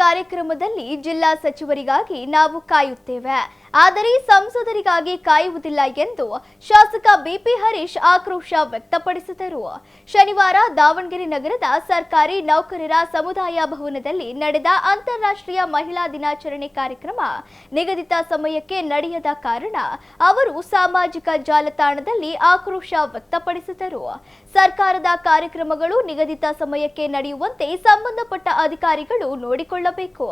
ಕಾರ್ಯಕ್ರಮದಲ್ಲಿ ಜಿಲ್ಲಾ ಸಚಿವರಿಗಾಗಿ ನಾವು ಕಾಯುತ್ತೇವೆ, ಆದರೆ ಸಂಸದರಿಗಾಗಿ ಕಾಯುವುದಿಲ್ಲ ಎಂದು ಶಾಸಕ ಬಿಪಿ ಹರೀಶ್ ಆಕ್ರೋಶ ವ್ಯಕ್ತಪಡಿಸಿದರು. ಶನಿವಾರ ದಾವಣಗೆರೆ ನಗರದ ಸರ್ಕಾರಿ ನೌಕರರ ಸಮುದಾಯ ಭವನದಲ್ಲಿ ನಡೆದ ಅಂತಾರಾಷ್ಟ್ರೀಯ ಮಹಿಳಾ ದಿನಾಚರಣೆ ಕಾರ್ಯಕ್ರಮ ನಿಗದಿತ ಸಮಯಕ್ಕೆ ನಡೆಯದ ಕಾರಣ ಅವರು ಸಾಮಾಜಿಕ ಜಾಲತಾಣದಲ್ಲಿ ಆಕ್ರೋಶ ವ್ಯಕ್ತಪಡಿಸಿದರು. ಸರ್ಕಾರದ ಕಾರ್ಯಕ್ರಮಗಳು ನಿಗದಿತ ಸಮಯಕ್ಕೆ ನಡೆಯುವಂತೆ ಸಂಬಂಧಪಟ್ಟ ಅಧಿಕಾರಿಗಳು ನೋಡಿಕೊಳ್ಳಬೇಕು.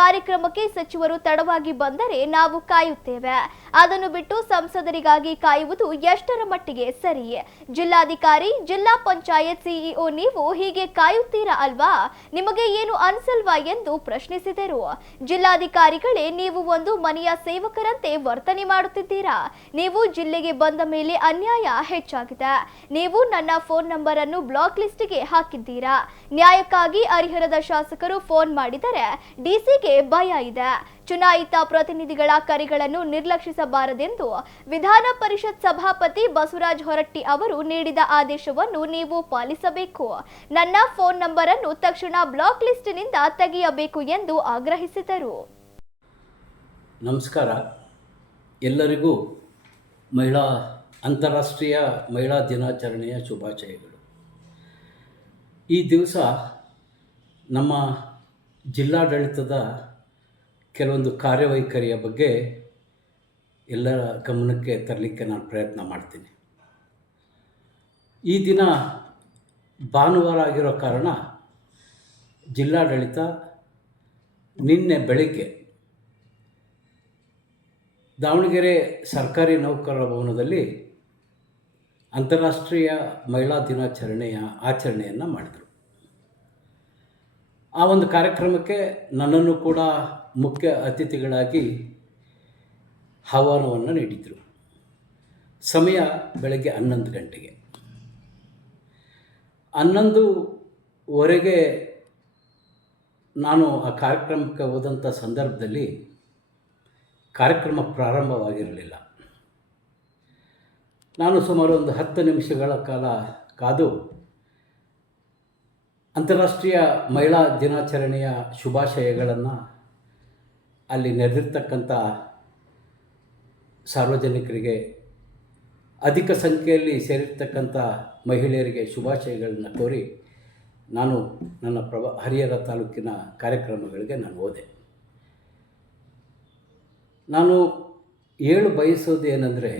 ಕಾರ್ಯಕ್ರಮಕ್ಕೆ ಸಚಿವರು ತಡವಾಗಿ ಬಂದರೆ ನಾವು ಕಾಯುತ್ತೇವೆ, ಅದನ್ನು ಬಿಟ್ಟು ಸಂಸದರಿಗಾಗಿ ಕಾಯುವುದು ಎಷ್ಟರ ಮಟ್ಟಿಗೆ ಸರಿ? ಜಿಲ್ಲಾಧಿಕಾರಿ, ಜಿಲ್ಲಾ ಪಂಚಾಯತ್ ಸಿಇಒ ನೀವು ಹೀಗೆ ಕಾಯುತ್ತೀರಾ ಅಲ್ವಾ? ನಿಮಗೆ ಏನು ಅನ್ಸಲ್ವಾ ಎಂದು ಪ್ರಶ್ನಿಸಿದರು. ಜಿಲ್ಲಾಧಿಕಾರಿಗಳೇ, ನೀವು ಒಂದು ಮನೆಯ ಸೇವಕರಂತೆ ವರ್ತನೆ ಮಾಡುತ್ತಿದ್ದೀರಾ. ನೀವು ಜಿಲ್ಲೆಗೆ ಬಂದ ಮೇಲೆ ಅನ್ಯಾಯ ಹೆಚ್ಚಾಗಿದೆ. ನೀವು ನನ್ನ ಫೋನ್ ನಂಬರ್ ಅನ್ನು ಬ್ಲಾಕ್ ಲಿಸ್ಟ್ಗೆ ಹಾಕಿದ್ದೀರಾ. ನ್ಯಾಯಕ್ಕಾಗಿ ಹರಿಹರದ ಶಾಸಕರು ಫೋನ್ ಮಾಡಿದರೆ ಡಿಸಿಗೆ ಭಯ ಇದೆ. ಚುನಾಯಿತ ಪ್ರತಿನಿಧಿಗಳ ಕರೆಗಳನ್ನು ನಿರ್ಲಕ್ಷಿಸಬಾರದೆಂದು ವಿಧಾನ ಪರಿಷತ್ ಸಭಾಪತಿ ಬಸವರಾಜ ಹೊರಟ್ಟಿ ಅವರು ನೀಡಿದ ಆದೇಶವನ್ನು ನೀವು ಪಾಲಿಸಬೇಕು. ನನ್ನ ಫೋನ್ ನಂಬರ್ ಅನ್ನು ತಕ್ಷಣ ಬ್ಲಾಕ್ ಲಿಸ್ಟ್ನಿಂದ ತೆಗೆಯಬೇಕು ಎಂದು ಆಗ್ರಹಿಸಿದರು. ನಮಸ್ಕಾರ. ಎಲ್ಲರಿಗೂ ಅಂತಾರಾಷ್ಟ್ರೀಯ ಮಹಿಳಾ ದಿನಾಚರಣೆಯ ಶುಭಾಶಯಗಳು. ಈ ದಿವಸ ನಮ್ಮ ಜಿಲ್ಲಾಡಳಿತದ ಕೆಲವೊಂದು ಕಾರ್ಯವೈಖರಿಯ ಬಗ್ಗೆ ಎಲ್ಲರ ಗಮನಕ್ಕೆ ತರಲಿಕ್ಕೆ ನಾನು ಪ್ರಯತ್ನ ಮಾಡ್ತೀನಿ. ಈ ದಿನ ಭಾನುವಾರ ಆಗಿರೋ ಕಾರಣ ಜಿಲ್ಲಾಡಳಿತ ನಿನ್ನೆ ಬೆಳಗ್ಗೆ ದಾವಣಗೆರೆ ಸರ್ಕಾರಿ ನೌಕರರ ಭವನದಲ್ಲಿ ಅಂತಾರಾಷ್ಟ್ರೀಯ ಮಹಿಳಾ ದಿನಾಚರಣೆಯ ಆಚರಣೆಯನ್ನು ಮಾಡಿದರು. ಆ ಒಂದು ಕಾರ್ಯಕ್ರಮಕ್ಕೆ ನನ್ನನ್ನು ಕೂಡ ಮುಖ್ಯ ಅತಿಥಿಗಳಾಗಿ ಆಹ್ವಾನವನ್ನು ನೀಡಿದರು. ಸಮಯ ಬೆಳಗ್ಗೆ 11 ಗಂಟೆಗೆ. 11:15 ನಾನು ಆ ಕಾರ್ಯಕ್ರಮಕ್ಕೆ ಹೋದಂಥ ಸಂದರ್ಭದಲ್ಲಿ ಕಾರ್ಯಕ್ರಮ ಪ್ರಾರಂಭವಾಗಿರಲಿಲ್ಲ. ನಾನು ಸುಮಾರು ಒಂದು 10 ನಿಮಿಷಗಳ ಕಾಲ ಕಾದು ಅಂತಾರಾಷ್ಟ್ರೀಯ ಮಹಿಳಾ ದಿನಾಚರಣೆಯ ಶುಭಾಶಯಗಳನ್ನು ಅಲ್ಲಿ ನೆರೆದಿರ್ತಕ್ಕಂಥ ಸಾರ್ವಜನಿಕರಿಗೆ, ಅಧಿಕ ಸಂಖ್ಯೆಯಲ್ಲಿ ಸೇರಿರ್ತಕ್ಕಂಥ ಮಹಿಳೆಯರಿಗೆ ಶುಭಾಶಯಗಳನ್ನು ಕೋರಿ ನಾನು ನನ್ನ ಹರಿಹರ ತಾಲೂಕಿನ ಕಾರ್ಯಕ್ರಮಗಳಿಗೆ ನಾನು ಹೋದೆ. ನಾನು ಬಯಸೋದು ಏನಂದರೆ,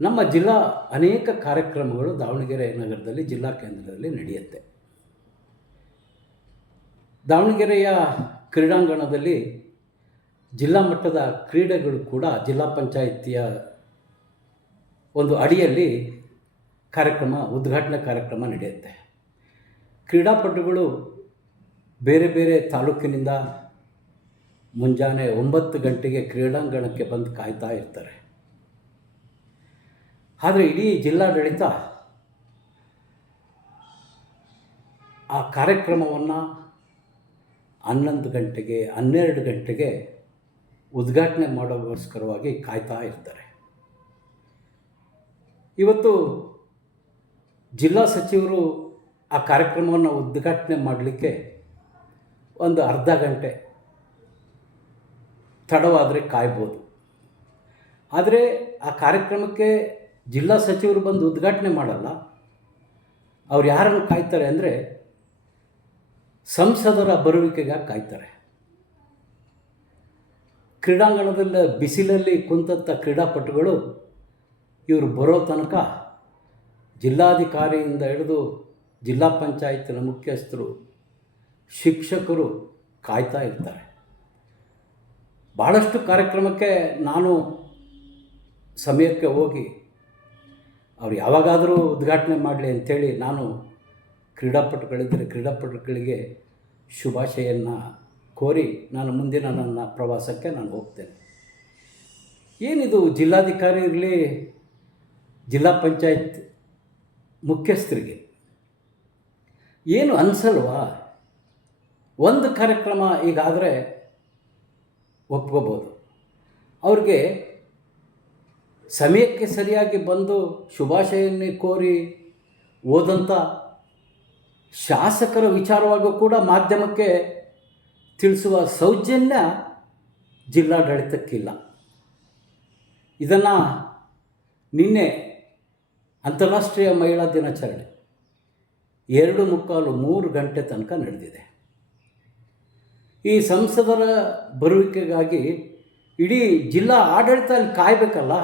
ನಮ್ಮ ಜಿಲ್ಲಾ ಅನೇಕ ಕಾರ್ಯಕ್ರಮಗಳು ದಾವಣಗೆರೆ ನಗರದಲ್ಲಿ ಜಿಲ್ಲಾ ಕೇಂದ್ರದಲ್ಲಿ ನಡೆಯುತ್ತೆ. ದಾವಣಗೆರೆಯ ಕ್ರೀಡಾಂಗಣದಲ್ಲಿ ಜಿಲ್ಲಾ ಮಟ್ಟದ ಕ್ರೀಡೆಗಳು ಕೂಡ ಜಿಲ್ಲಾ ಪಂಚಾಯಿತಿಯ ಒಂದು ಅಡಿಯಲ್ಲಿ ಉದ್ಘಾಟನಾ ಕಾರ್ಯಕ್ರಮ ನಡೆಯುತ್ತೆ. ಕ್ರೀಡಾಪಟುಗಳು ಬೇರೆ ಬೇರೆ ತಾಲೂಕಿನಿಂದ ಮುಂಜಾನೆ 9 ಗಂಟೆಗೆ ಕ್ರೀಡಾಂಗಣಕ್ಕೆ ಬಂದು ಕಾಯ್ತಾ ಇರ್ತಾರೆ. ಆದರೆ ಇಡೀ ಜಿಲ್ಲಾಡಳಿತ ಆ ಕಾರ್ಯಕ್ರಮವನ್ನು 11 ಗಂಟೆಗೆ 12 ಗಂಟೆಗೆ ಉದ್ಘಾಟನೆ ಮಾಡೋಕ್ಕೋಸ್ಕರವಾಗಿ ಕಾಯ್ತಾ ಇರ್ತಾರೆ. ಇವತ್ತು ಜಿಲ್ಲಾ ಸಚಿವರು ಆ ಕಾರ್ಯಕ್ರಮವನ್ನು ಉದ್ಘಾಟನೆ ಮಾಡಲಿಕ್ಕೆ ಒಂದು ಅರ್ಧ ಗಂಟೆ ತಡವಾದರೆ ಕಾಯ್ಬೋದು. ಆದರೆ ಆ ಕಾರ್ಯಕ್ರಮಕ್ಕೆ ಜಿಲ್ಲಾ ಸಚಿವರು ಬಂದು ಉದ್ಘಾಟನೆ ಮಾಡಲ್ಲ. ಅವ್ರು ಯಾರನ್ನು ಕಾಯ್ತಾರೆ ಅಂದರೆ ಸಂಸದರ ಬರುವಿಕೆಗಾಗಿ ಕಾಯ್ತಾರೆ. ಕ್ರೀಡಾಂಗಣದಲ್ಲಿ ಬಿಸಿಲಲ್ಲಿ ಕುಂತಂಥ ಕ್ರೀಡಾಪಟುಗಳು ಇವರು ಬರೋ ತನಕ ಜಿಲ್ಲಾಧಿಕಾರಿಯಿಂದ ಹಿಡಿದು ಜಿಲ್ಲಾ ಪಂಚಾಯತಿನ ಮುಖ್ಯಸ್ಥರು, ಶಿಕ್ಷಕರು ಕಾಯ್ತಾ ಇರ್ತಾರೆ. ಭಾಳಷ್ಟು ಕಾರ್ಯಕ್ರಮಕ್ಕೆ ನಾನು ಸಮಯಕ್ಕೆ ಹೋಗಿ ಅವ್ರು ಯಾವಾಗಾದರೂ ಉದ್ಘಾಟನೆ ಮಾಡಲಿ ಅಂಥೇಳಿ ನಾನು ಕ್ರೀಡಾಪಟುಗಳಿದ್ದರೆ ಕ್ರೀಡಾಪಟುಗಳಿಗೆ ಶುಭಾಶಯನ್ನು ಕೋರಿ ನಾನು ಮುಂದಿನ ನನ್ನ ಪ್ರವಾಸಕ್ಕೆ ನಾನು ಹೋಗ್ತೇನೆ. ಏನಿದು ಜಿಲ್ಲಾಧಿಕಾರಿ ಇರಲಿ, ಜಿಲ್ಲಾ ಪಂಚಾಯತ್ ಮುಖ್ಯಸ್ಥರಿಗೆ ಏನು ಅನಿಸಲ್ವಾ? ಒಂದು ಕಾರ್ಯಕ್ರಮ ಈಗಾದರೆ ಒಪ್ಕೋಬೋದು. ಅವ್ರಿಗೆ ಸಮಯಕ್ಕೆ ಸರಿಯಾಗಿ ಬಂದು ಶುಭಾಶಯನ್ನೇ ಕೋರಿ ಹೋದಂಥ ಶಾಸಕರ ವಿಚಾರವಾಗೂ ಕೂಡ ಮಾಧ್ಯಮಕ್ಕೆ ತಿಳಿಸುವ ಸೌಜನ್ಯ ಜಿಲ್ಲಾಡಳಿತಕ್ಕಿಲ್ಲ. ಇದನ್ನು ನಿನ್ನೆ ಅಂತಾರಾಷ್ಟ್ರೀಯ ಮಹಿಳಾ ದಿನಾಚರಣೆ 2:45-3 ಗಂಟೆ ತನಕ ನಡೆದಿದೆ. ಈ ಸಂಸದರ ಬರುವಿಕೆಗಾಗಿ ಇಡೀ ಜಿಲ್ಲಾ ಆಡಳಿತ ಅಲ್ಲಿ ಕಾಯಬೇಕಲ್ಲ.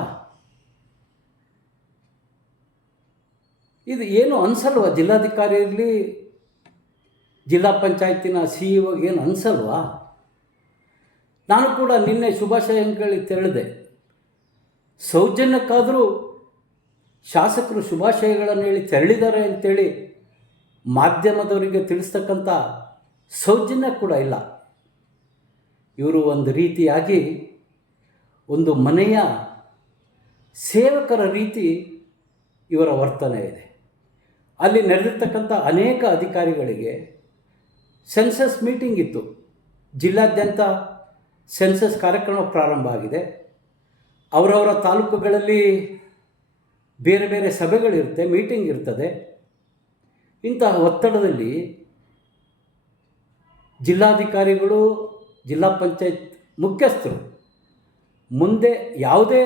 ಇದು ಏನು ಅನಿಸಲ್ವಾ? ಜಿಲ್ಲಾಧಿಕಾರಿ ಇರಲಿ, ಜಿಲ್ಲಾ ಪಂಚಾಯತಿನ CEO ಏನು ಅನಿಸಲ್ವಾ? ನಾನು ಕೂಡ ನಿನ್ನೆ ಶುಭಾಶಯಗಳಿಗೆ ತೆರಳಿದೆ. ಸೌಜನ್ಯಕ್ಕಾದರೂ ಶಾಸಕರು ಶುಭಾಶಯಗಳನ್ನು ಹೇಳಿ ತೆರಳಿದ್ದಾರೆ ಅಂತೇಳಿ ಮಾಧ್ಯಮದವರಿಗೆ ತಿಳಿಸ್ತಕ್ಕಂಥ ಸೌಜನ್ಯ ಕೂಡ ಇಲ್ಲ. ಇವರು ಒಂದು ರೀತಿಯಾಗಿ ಒಂದು ಮನೆಯ ಸೇವಕರ ರೀತಿ ಇವರ ವರ್ತನೆ ಇದೆ. ಅಲ್ಲಿ ನಡೆದಿರ್ತಕ್ಕಂಥ ಅನೇಕ ಅಧಿಕಾರಿಗಳಿಗೆ ಸೆನ್ಸಸ್ ಮೀಟಿಂಗ್ ಇತ್ತು. ಜಿಲ್ಲಾದ್ಯಂತ ಸೆನ್ಸಸ್ ಕಾರ್ಯಕ್ರಮ ಪ್ರಾರಂಭ ಆಗಿದೆ. ಅವರವರ ತಾಲೂಕುಗಳಲ್ಲಿ ಬೇರೆ ಬೇರೆ ಸಭೆಗಳಿರುತ್ತೆ, ಮೀಟಿಂಗ್ ಇರ್ತದೆ. ಇಂತಹ ಒತ್ತಡದಲ್ಲಿ ಜಿಲ್ಲಾಧಿಕಾರಿಗಳು, ಜಿಲ್ಲಾ ಪಂಚಾಯತ್ ಮುಖ್ಯಸ್ಥರು ಮುಂದೆ ಯಾವುದೇ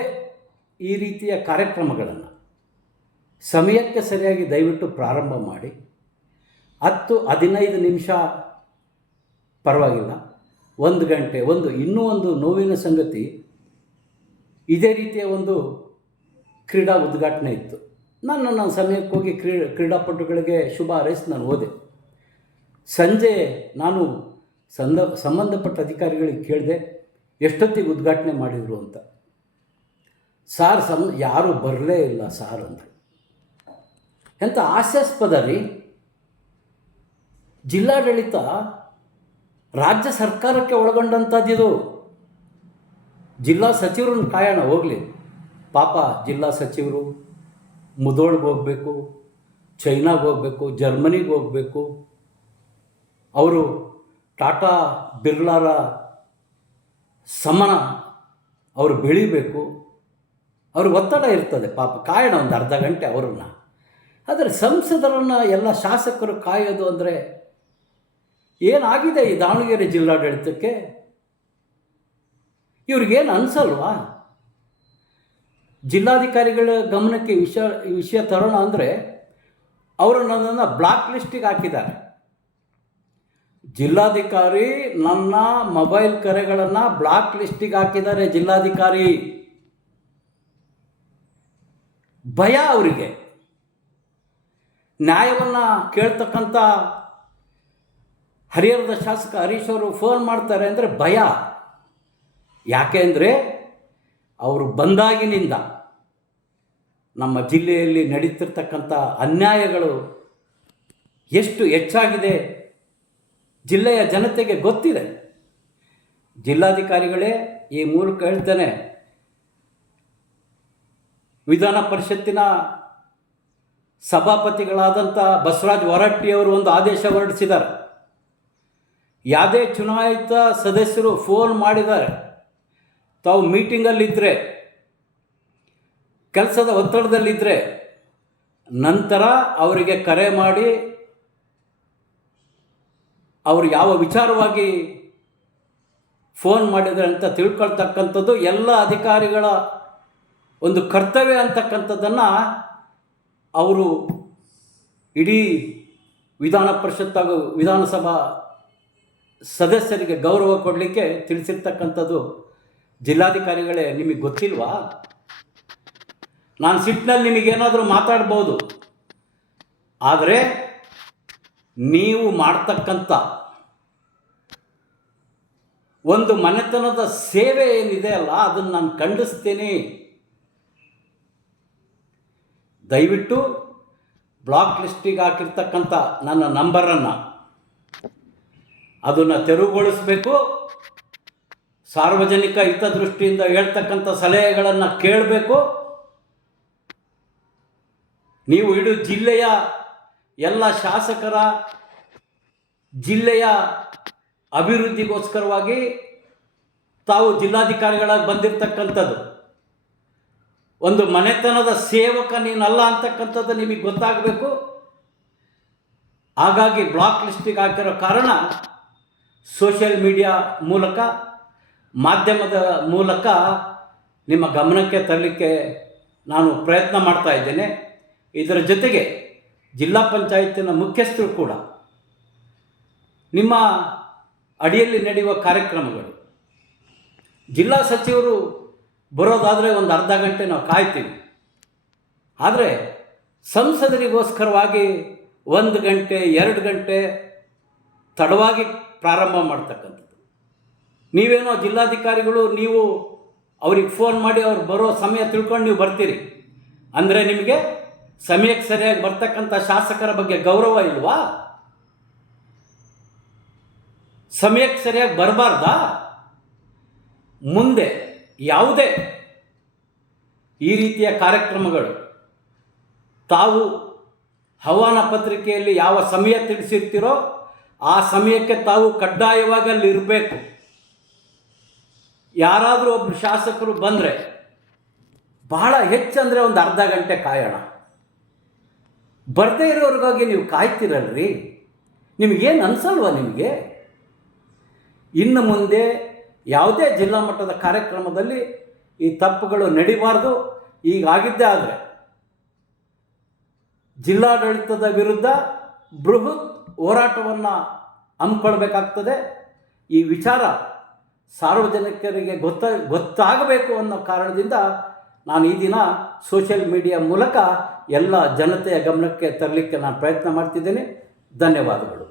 ಈ ರೀತಿಯ ಕಾರ್ಯಕ್ರಮಗಳನ್ನು ಸಮಯಕ್ಕೆ ಸರಿಯಾಗಿ ದಯವಿಟ್ಟು ಪ್ರಾರಂಭ ಮಾಡಿ. 10-15 ನಿಮಿಷ ಪರವಾಗಿಲ್ಲ, 1 ಗಂಟೆ. ಇನ್ನೂ ಒಂದು ನೋವಿನ ಸಂಗತಿ, ಇದೇ ರೀತಿಯ ಒಂದು ಕ್ರೀಡಾ ಉದ್ಘಾಟನೆ ಇತ್ತು. ನಾನು ಸಮಯಕ್ಕೆ ಹೋಗಿ ಕ್ರೀಡಾಪಟುಗಳಿಗೆ ಶುಭ ಹಾರೈಸಿ ನಾನು ಹೋದೆ. ಸಂಜೆ ನಾನು ಸಂಬಂಧಪಟ್ಟ ಅಧಿಕಾರಿಗಳಿಗೆ ಕೇಳಿದೆ, ಎಷ್ಟೊತ್ತಿಗೆ ಉದ್ಘಾಟನೆ ಮಾಡಿದರು ಅಂತ. ಸಾರ್ ಯಾರೂ ಬರಲೇ ಇಲ್ಲ ಸಾರ್ ಅಂದರು. ಎಂಥ ಹಾಸ್ಯಾಸ್ಪದ ರೀ! ಜಿಲ್ಲಾಡಳಿತ ರಾಜ್ಯ ಸರ್ಕಾರಕ್ಕೆ ಒಳಗೊಂಡಂಥದ್ದಿದು. ಜಿಲ್ಲಾ ಸಚಿವರನ್ನು ಕಾಯೋಣ, ಹೋಗಲಿ. ಪಾಪ ಜಿಲ್ಲಾ ಸಚಿವರು ಮುದೋಳ್ಗೆ ಹೋಗಬೇಕು, ಚೈನಾಗೆ ಹೋಗಬೇಕು, ಜರ್ಮನಿಗೆ ಹೋಗಬೇಕು. ಅವರು ಟಾಟಾ ಬಿರ್ಲಾರ ಸಮನ ಅವರು ಬೆಳಿಬೇಕು. ಅವ್ರಿಗೆ ಒತ್ತಡ ಇರ್ತದೆ. ಪಾಪ ಕಾಯೋಣ ಒಂದು ಅರ್ಧ ಗಂಟೆ ಅವರನ್ನು. ಆದರೆ ಸಂಸದರನ್ನು ಎಲ್ಲ ಶಾಸಕರು ಕಾಯೋದು ಅಂದರೆ ಏನಾಗಿದೆ ಈ ದಾವಣಗೆರೆ ಜಿಲ್ಲಾಡಳಿತಕ್ಕೆ? ಇವ್ರಿಗೇನು ಅನಿಸಲ್ವಾ? ಜಿಲ್ಲಾಧಿಕಾರಿಗಳ ಗಮನಕ್ಕೆ ಈ ವಿಷಯ ತರೋಣ ಅಂದರೆ ಅವರು ನನ್ನನ್ನು ಬ್ಲಾಕ್ ಲಿಸ್ಟಿಗೆ ಹಾಕಿದ್ದಾರೆ. ಜಿಲ್ಲಾಧಿಕಾರಿ ನನ್ನ ಮೊಬೈಲ್ ಕರೆಗಳನ್ನು ಬ್ಲಾಕ್ ಲಿಸ್ಟಿಗೆ ಹಾಕಿದ್ದಾರೆ. ಜಿಲ್ಲಾಧಿಕಾರಿ ಭಯ ಅವರಿಗೆ. ನ್ಯಾಯವನ್ನು ಕೇಳ್ತಕ್ಕಂಥ ಹರಿಹರದ ಶಾಸಕ ಹರೀಶ್ ಅವರು ಫೋನ್ ಮಾಡ್ತಾರೆ ಅಂದರೆ ಭಯ. ಯಾಕೆ ಅಂದರೆ ಅವರು ಬಂದಾಗಿನಿಂದ ನಮ್ಮ ಜಿಲ್ಲೆಯಲ್ಲಿ ನಡೀತಿರ್ತಕ್ಕಂಥ ಅನ್ಯಾಯಗಳು ಎಷ್ಟು ಹೆಚ್ಚಾಗಿದೆ ಜಿಲ್ಲೆಯ ಜನತೆಗೆ ಗೊತ್ತಿದೆ. ಜಿಲ್ಲಾಧಿಕಾರಿಗಳೇ, ಈ ಮೂಲಕ ಹೇಳ್ತೇನೆ, ವಿಧಾನ ಪರಿಷತ್ತಿನ ಸಭಾಪತಿಗಳಾದಂಥ ಬಸವರಾಜ ಹೊರಟ್ಟಿಯವರು ಒಂದು ಆದೇಶ ಹೊರಡಿಸಿದ್ದಾರೆ. ಯಾವುದೇ ಚುನಾಯಿತ ಸದಸ್ಯರು ಫೋನ್ ಮಾಡಿದ್ದಾರೆ, ತಾವು ಮೀಟಿಂಗಲ್ಲಿದ್ದರೆ, ಕೆಲಸದ ಒತ್ತಡದಲ್ಲಿದ್ದರೆ, ನಂತರ ಅವರಿಗೆ ಕರೆ ಮಾಡಿ ಅವರು ಯಾವ ವಿಚಾರವಾಗಿ ಫೋನ್ ಮಾಡಿದರೆ ಅಂತ ತಿಳ್ಕೊಳ್ತಕ್ಕಂಥದ್ದು ಎಲ್ಲ ಅಧಿಕಾರಿಗಳ ಒಂದು ಕರ್ತವ್ಯ ಅಂತಕ್ಕಂಥದ್ದನ್ನು ಅವರು ಇಡೀ ವಿಧಾನ ಪರಿಷತ್ ಹಾಗೂ ವಿಧಾನಸಭಾ ಸದಸ್ಯರಿಗೆ ಗೌರವ ಕೊಡಲಿಕ್ಕೆ ತಿಳಿಸಿರ್ತಕ್ಕಂಥದ್ದು. ಜಿಲ್ಲಾಧಿಕಾರಿಗಳೇ, ನಿಮಗೆ ಗೊತ್ತಿಲ್ವಾ? ನಾನು ಸಿಟ್ಟಿನಲ್ಲಿ ನಿಮಗೇನಾದರೂ ಮಾತಾಡ್ಬೋದು, ಆದರೆ ನೀವು ಮಾಡ್ತಕ್ಕಂಥ ಒಂದು ಮನೆತನದ ಸೇವೆ ಏನಿದೆ ಅಲ್ಲ, ಅದನ್ನು ನಾನು ಖಂಡಿಸ್ತೀನಿ. ದಯವಿಟ್ಟು ಬ್ಲಾಕ್ ಲಿಸ್ಟಿಗೆ ಹಾಕಿರ್ತಕ್ಕಂಥ ನನ್ನ ನಂಬರನ್ನು ಅದನ್ನು ತೆರವುಗೊಳಿಸಬೇಕು. ಸಾರ್ವಜನಿಕ ಹಿತದೃಷ್ಟಿಯಿಂದ ಹೇಳ್ತಕ್ಕಂಥ ಸಲಹೆಗಳನ್ನು ಕೇಳಬೇಕು. ನೀವು ಇಡೀ ಜಿಲ್ಲೆಯ ಎಲ್ಲ ಶಾಸಕರ ಜಿಲ್ಲೆಯ ಅಭಿವೃದ್ಧಿಗೋಸ್ಕರವಾಗಿ ತಾವು ಜಿಲ್ಲಾಧಿಕಾರಿಗಳಾಗಿ ಬಂದಿರತಕ್ಕಂಥದ್ದು. ಒಂದು ಮನೆತನದ ಸೇವಕ ನೀನಲ್ಲ ಅಂತಕ್ಕಂಥದ್ದು ನಿಮಗೆ ಗೊತ್ತಾಗಬೇಕು. ಹಾಗಾಗಿ ಬ್ಲಾಕ್ ಲಿಸ್ಟಿಗೆ ಹಾಕಿರೋ ಕಾರಣ ಸೋಷಿಯಲ್ ಮೀಡಿಯಾ ಮೂಲಕ, ಮಾಧ್ಯಮದ ಮೂಲಕ ನಿಮ್ಮ ಗಮನಕ್ಕೆ ತರಲಿಕ್ಕೆ ನಾನು ಪ್ರಯತ್ನ ಮಾಡ್ತಾ ಇದ್ದೇನೆ. ಇದರ ಜೊತೆಗೆ ಜಿಲ್ಲಾ ಪಂಚಾಯತಿನ ಮುಖ್ಯಸ್ಥರು ಕೂಡ ನಿಮ್ಮ ಅಡಿಯಲ್ಲಿ ನಡೆಯುವ ಕಾರ್ಯಕ್ರಮಗಳು, ಜಿಲ್ಲಾ ಸಚಿವರು ಬರೋದಾದರೆ ಒಂದು ಅರ್ಧ ಗಂಟೆ ನಾವು ಕಾಯ್ತೀವಿ. ಆದರೆ ಸಂಸದರಿಗೋಸ್ಕರವಾಗಿ 1 ಗಂಟೆ 2 ಗಂಟೆ ತಡವಾಗಿ ಪ್ರಾರಂಭ ಮಾಡ್ತಕ್ಕಂಥದ್ದು. ನೀವೇನೋ ಜಿಲ್ಲಾಧಿಕಾರಿಗಳು, ನೀವು ಅವ್ರಿಗೆ ಫೋನ್ ಮಾಡಿ ಅವ್ರು ಬರೋ ಸಮಯ ತಿಳ್ಕೊಂಡು ನೀವು ಬರ್ತೀರಿ ಅಂದರೆ ನಿಮಗೆ ಸಮಯಕ್ಕೆ ಸರಿಯಾಗಿ ಬರ್ತಕ್ಕಂಥ ಶಾಸಕರ ಬಗ್ಗೆ ಗೌರವ ಇಲ್ವಾ? ಸಮಯಕ್ಕೆ ಸರಿಯಾಗಿ ಬರಬಾರ್ದಾ? ಮುಂದೆ ಯಾವುದೇ ಈ ರೀತಿಯ ಕಾರ್ಯಕ್ರಮಗಳು ತಾವು ಆಹ್ವಾನ ಪತ್ರಿಕೆಯಲ್ಲಿ ಯಾವ ಸಮಯ ತಿಳಿಸಿರ್ತೀರೋ ಆ ಸಮಯಕ್ಕೆ ತಾವು ಕಡ್ಡಾಯವಾಗಿ ಅಲ್ಲಿ ಇರಬೇಕು. ಯಾರಾದರೂ ಒಬ್ಬರು ಶಾಸಕರು ಬಂದರೆ ಬಹಳ ಹೆಚ್ಚಂದರೆ ಒಂದು ಅರ್ಧ ಗಂಟೆ ಕಾಯೋಣ. ಬರದೇ ಇರೋರಿಗಾಗಿ ನೀವು ಕಾಯ್ತಿರಲ್ರಿ, ನಿಮಗೇನು ಅನಿಸಲ್ವ? ನಿಮಗೆ ಇನ್ನು ಮುಂದೆ ಯಾವುದೇ ಜಿಲ್ಲಾ ಮಟ್ಟದ ಕಾರ್ಯಕ್ರಮದಲ್ಲಿ ಈ ತಪ್ಪುಗಳು ನಡಿಬಾರ್ದು. ಈಗಾಗಿದ್ದೇ ಆದರೆ ಜಿಲ್ಲಾಡಳಿತದ ವಿರುದ್ಧ ಬೃಹತ್ ಹೋರಾಟವನ್ನು ಹಮ್ಮಿಕೊಳ್ಬೇಕಾಗ್ತದೆ. ಈ ವಿಚಾರ ಸಾರ್ವಜನಿಕರಿಗೆ ಗೊತ್ತಾಗಬೇಕು ಅನ್ನೋ ಕಾರಣದಿಂದ ನಾನು ಈ ದಿನ ಸೋಷಿಯಲ್ ಮೀಡಿಯಾ ಮೂಲಕ ಎಲ್ಲ ಜನತೆಯ ಗಮನಕ್ಕೆ ತರಲಿಕ್ಕೆ ನಾನು ಪ್ರಯತ್ನ ಮಾಡ್ತಿದ್ದೇನೆ. ಧನ್ಯವಾದಗಳು.